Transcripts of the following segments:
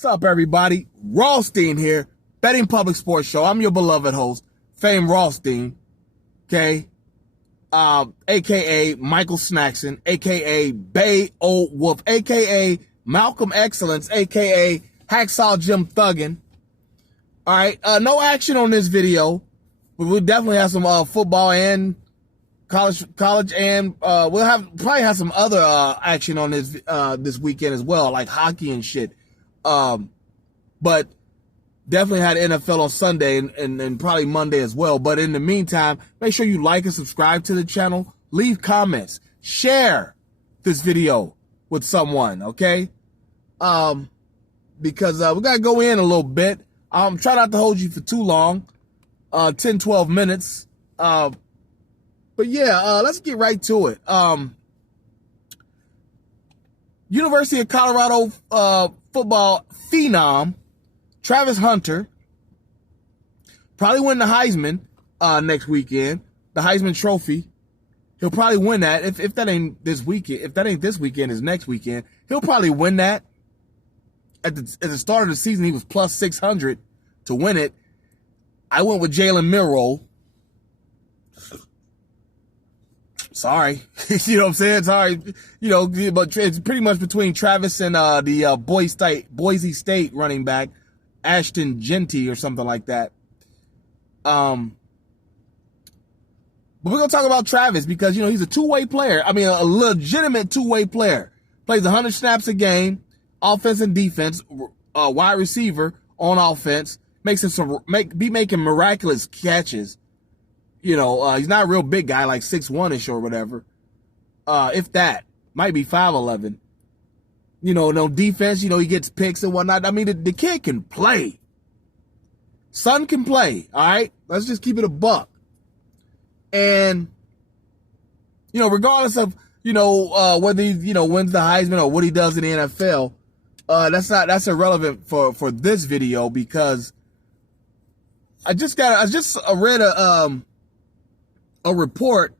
What's up, everybody? Rothstein here, Betting Public Sports Show. I'm your beloved host, Fame Rothstein, okay? AKA Michael Snackson, AKA Bay Old Wolf, AKA Malcolm Excellence, AKA Hacksaw Jim Thuggin. All right, no action on this video, but we'll definitely have some football and college, and we'll probably have some other action on this weekend as well, like hockey and shit. But definitely had NFL on Sunday and probably Monday as well. But in the meantime, make sure you like and subscribe to the channel. Leave comments. Share this video with someone, okay? Because we got to go in a little bit. Try not to hold you for too long, 10, 12 minutes. But yeah, let's get right to it. University of Colorado football phenom Travis Hunter probably win the Heisman next weekend, the Heisman Trophy. He'll probably win that if that ain't this weekend. If that ain't this weekend, is next weekend. He'll probably win that. At the start of the season, he was plus 600 to win it. I went with Jalen Milroe. Sorry. You know what I'm saying? Sorry. You know, but it's pretty much between Travis and the Boise State running back, Ashton Genty or something like that. But we're going to talk about Travis because, you know, he's a two-way player. I mean, a legitimate two-way player. Plays 100 snaps a game, offense and defense, wide receiver on offense, makes him making miraculous catches. You know, he's not a real big guy, like 6'1"ish or whatever. If that. Might be 5'11". You know, no defense, you know, he gets picks and whatnot. I mean, the kid can play. Son can play, all right? Let's just keep it a buck. And, you know, regardless of, you know, whether he, you know, wins the Heisman or what he does in the NFL, that's irrelevant for this video because I just read a report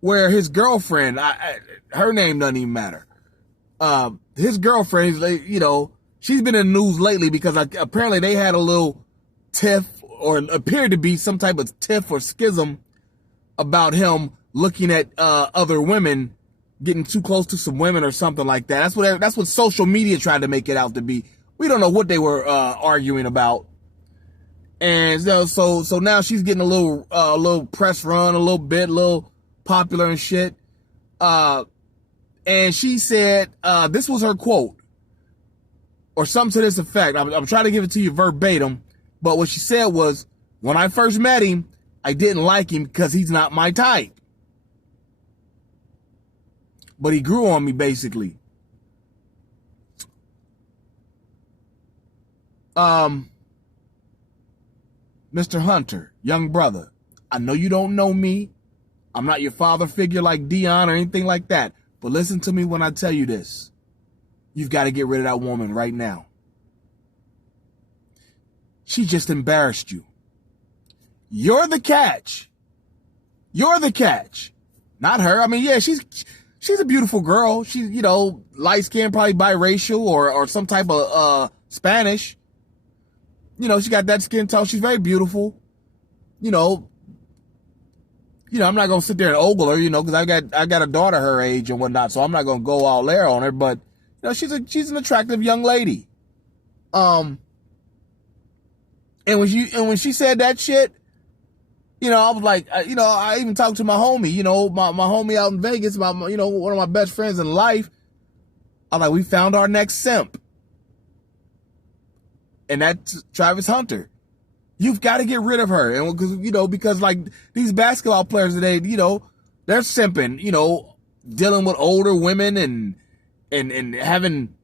where his girlfriend, her name doesn't even matter. His girlfriend, you know, she's been in the news lately because apparently they had a little tiff or appeared to be some type of tiff or schism about him looking at other women, getting too close to some women or something like that. That's what social media tried to make it out to be. We don't know what they were arguing about. And so now she's getting a little press run, a little popular and shit. And she said, this was her quote, or something to this effect. I'm trying to give it to you verbatim, but what she said was, when I first met him, I didn't like him because he's not my type. But he grew on me, basically. Mr. Hunter, young brother, I know you don't know me. I'm not your father figure like Dion or anything like that. But listen to me when I tell you this. You've got to get rid of that woman right now. She just embarrassed you. You're the catch. You're the catch. Not her. I mean, yeah, she's a beautiful girl. She's, you know, light-skinned, probably biracial or some type of Spanish. You know, she got that skin tone. She's very beautiful. You know, I'm not gonna sit there and ogle her, you know, because I got a daughter her age and whatnot, so I'm not gonna go all there on her. But you know, she's an attractive young lady. And when she said that shit, you know, I was like, you know, I even talked to my homie, you know, my homie out in Vegas, you know, one of my best friends in life. I was like, we found our next simp. And that's Travis Hunter. You've got to get rid of her. And because like these basketball players today, you know, they're simping, you know, dealing with older women and having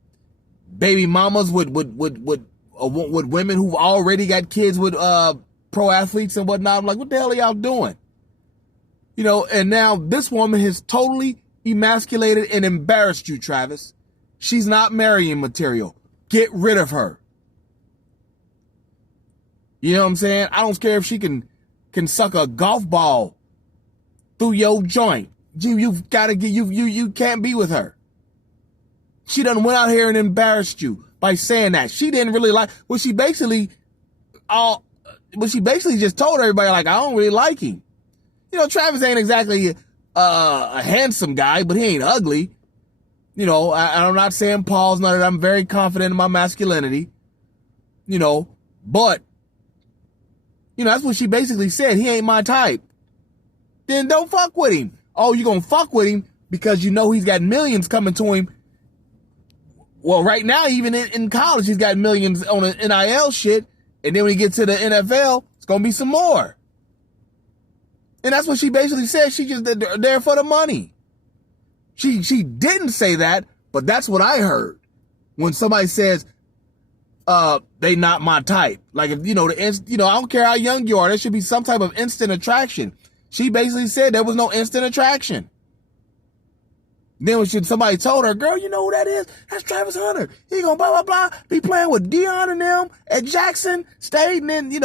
baby mamas with women who've already got kids with pro athletes and whatnot. I'm like, what the hell are y'all doing? You know, and now this woman has totally emasculated and embarrassed you, Travis. She's not marrying material. Get rid of her. You know what I'm saying? I don't care if she can suck a golf ball through your joint. You've got to get you can't be with her. She done went out here and embarrassed you. by saying that. She didn't really like, she basically just told everybody, like, I don't really like him. You know, Travis ain't exactly a handsome guy, but he ain't ugly. You know, I'm not saying Paul's not, I'm very confident in my masculinity, you know, but, you know, that's what she basically said. He ain't my type. Then don't fuck with him. Oh, you gonna fuck with him because you know he's got millions coming to him. Well, right now, even in college, he's got millions on an NIL shit. And then when he gets to the NFL, it's going to be some more. And that's what she basically said. She just there for the money. She didn't say that, but that's what I heard. When somebody says, they not my type. Like, if, you know, I don't care how young you are, there should be some type of instant attraction. She basically said there was no instant attraction. Then when somebody told her, girl, you know who that is? That's Travis Hunter. He gonna blah, blah, blah, be playing with Deion and them at Jackson State. And then, then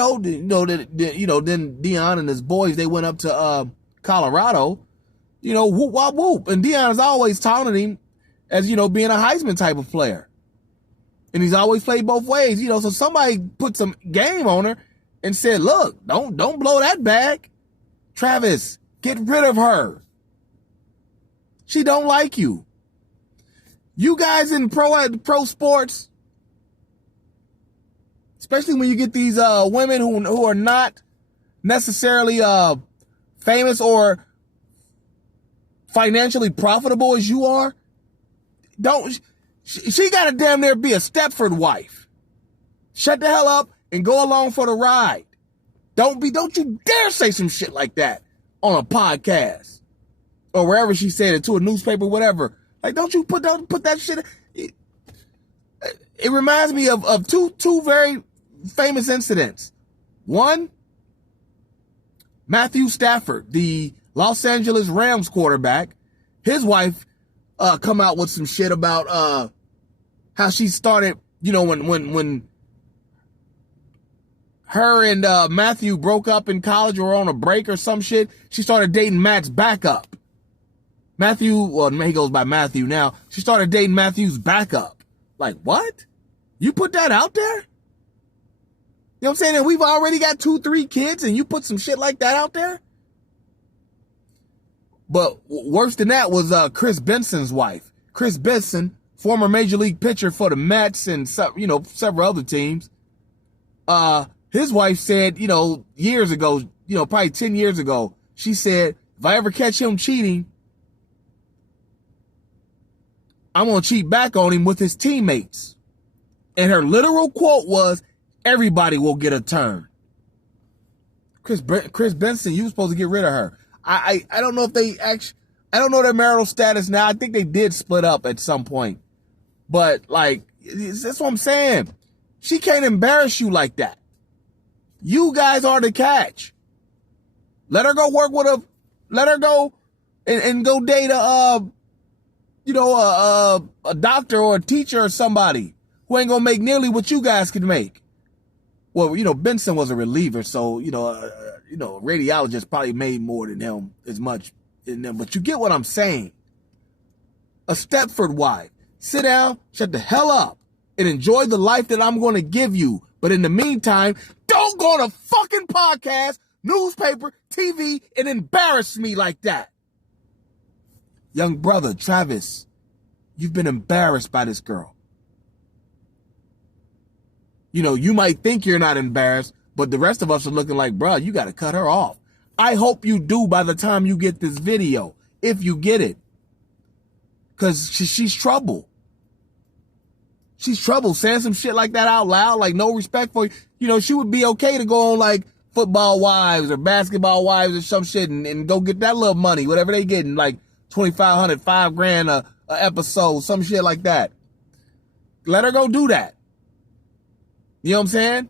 Deion and his boys, they went up to Colorado, whoop, whoop, whoop. And Deion's always touted him as, being a Heisman type of player. And he's always played both ways, so somebody put some game on her and said, look, don't blow that bag. Travis, get rid of her. She don't like you. You guys in pro sports, especially when you get these women who are not necessarily famous or financially profitable as you are, she got to damn near be a Stepford wife. Shut the hell up and go along for the ride. Don't you dare say some shit like that on a podcast. Or wherever she said it, to a newspaper, whatever. Like, don't you put that shit. It reminds me of two very famous incidents. One, Matthew Stafford, the Los Angeles Rams quarterback, his wife come out with some shit about how she started, when her and Matthew broke up in college or on a break or some shit, she started dating Matt's backup. Matthew, well, he goes by Matthew now. She started dating Matthew's backup. Like, what? You put that out there? You know what I'm saying? And we've already got 2-3 kids and you put some shit like that out there? But worse than that was Chris Benson's wife. Chris Benson, former major league pitcher for the Mets and, several other teams. His wife said, years ago, probably 10 years ago, she said, if I ever catch him cheating, I'm going to cheat back on him with his teammates. And her literal quote was, everybody will get a turn. Chris Benson, you were supposed to get rid of her. I don't know if they actually, I don't know their marital status now. I think they did split up at some point. But, that's what I'm saying. She can't embarrass you like that. You guys are the catch. Let her go work with let her go and go date a doctor or a teacher or somebody who ain't gonna make nearly what you guys can make. Well, Benson was a reliever, so, a radiologist probably made more than him, as much than them. But you get what I'm saying. A Stepford wife. Sit down, shut the hell up, and enjoy the life that I'm going to give you. But in the meantime, don't go on a fucking podcast, newspaper, TV, and embarrass me like that. Young brother, Travis, you've been embarrassed by this girl. You might think you're not embarrassed, but the rest of us are looking like, bro, you got to cut her off. I hope you do by the time you get this video, if you get it. Because she's trouble. She's trouble saying some shit like that out loud, like no respect for you. She would be okay to go on like Football Wives or Basketball Wives or some shit and go get that little money, whatever they getting, like $2,500, $5,000 a episode, some shit like that. Let her go do that. You know what I'm saying?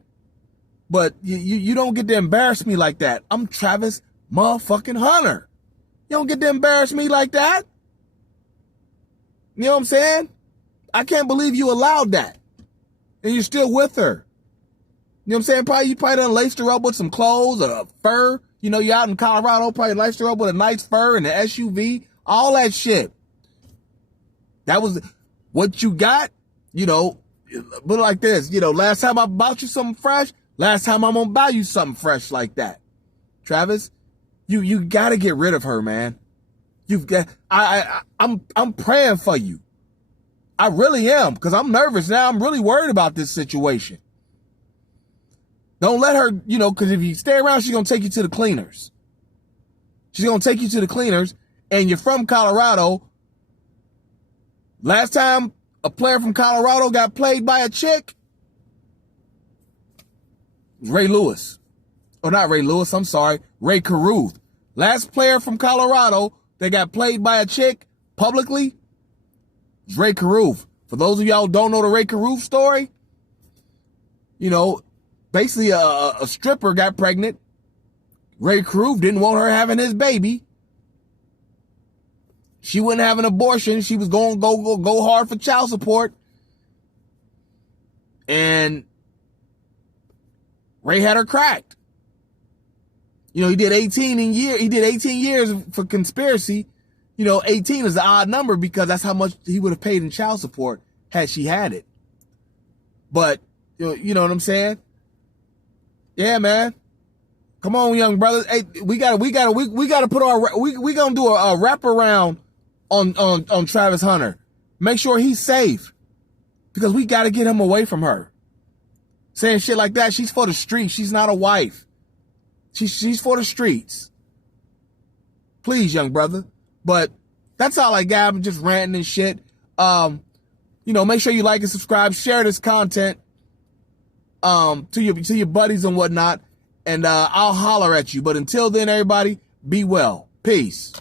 But you don't get to embarrass me like that. I'm Travis motherfucking Hunter. You don't get to embarrass me like that. You know what I'm saying? I can't believe you allowed that. And you're still with her. You know what I'm saying? You probably done laced her up with some clothes or a fur. You're out in Colorado, probably laced her up with a nice fur and an SUV. All that shit. That was what you got. put it like this, you know, last time I bought you something fresh, last time I'm gonna buy you something fresh like that. Travis, you gotta get rid of her, man. You've got, I'm praying for you. I really am, because I'm nervous now. I'm really worried about this situation. Don't let her, you know, because if you stay around, she's going to take you to the cleaners. She's going to take you to the cleaners, and you're from Colorado. Last time a player from Colorado got played by a chick, it was Ray Lewis. Oh, not Ray Lewis, I'm sorry, Ray Caruth. Last player from Colorado that got played by a chick publicly, it's Ray Caruth. For those of y'all who don't know the Ray Caruth story, you know, basically a stripper got pregnant. Ray Caruth didn't want her having his baby. She wouldn't have an abortion. She was going to go hard for child support. And Ray had her cracked. You know, he did 18 years for conspiracy. You know, 18 is an odd number because that's how much he would have paid in child support had she had it. But, you know what I'm saying? Yeah, man. Come on, young brothers. Hey, we gotta put our, we gonna do a wraparound on Travis Hunter. Make sure he's safe, because we gotta get him away from her. Saying shit like that, she's for the streets. She's not a wife. She's for the streets. Please, young brother. But that's all I got. I'm just ranting and shit. You know, make sure you like and subscribe, share this content to your buddies and whatnot, and I'll holler at you. But until then, everybody, be well. Peace.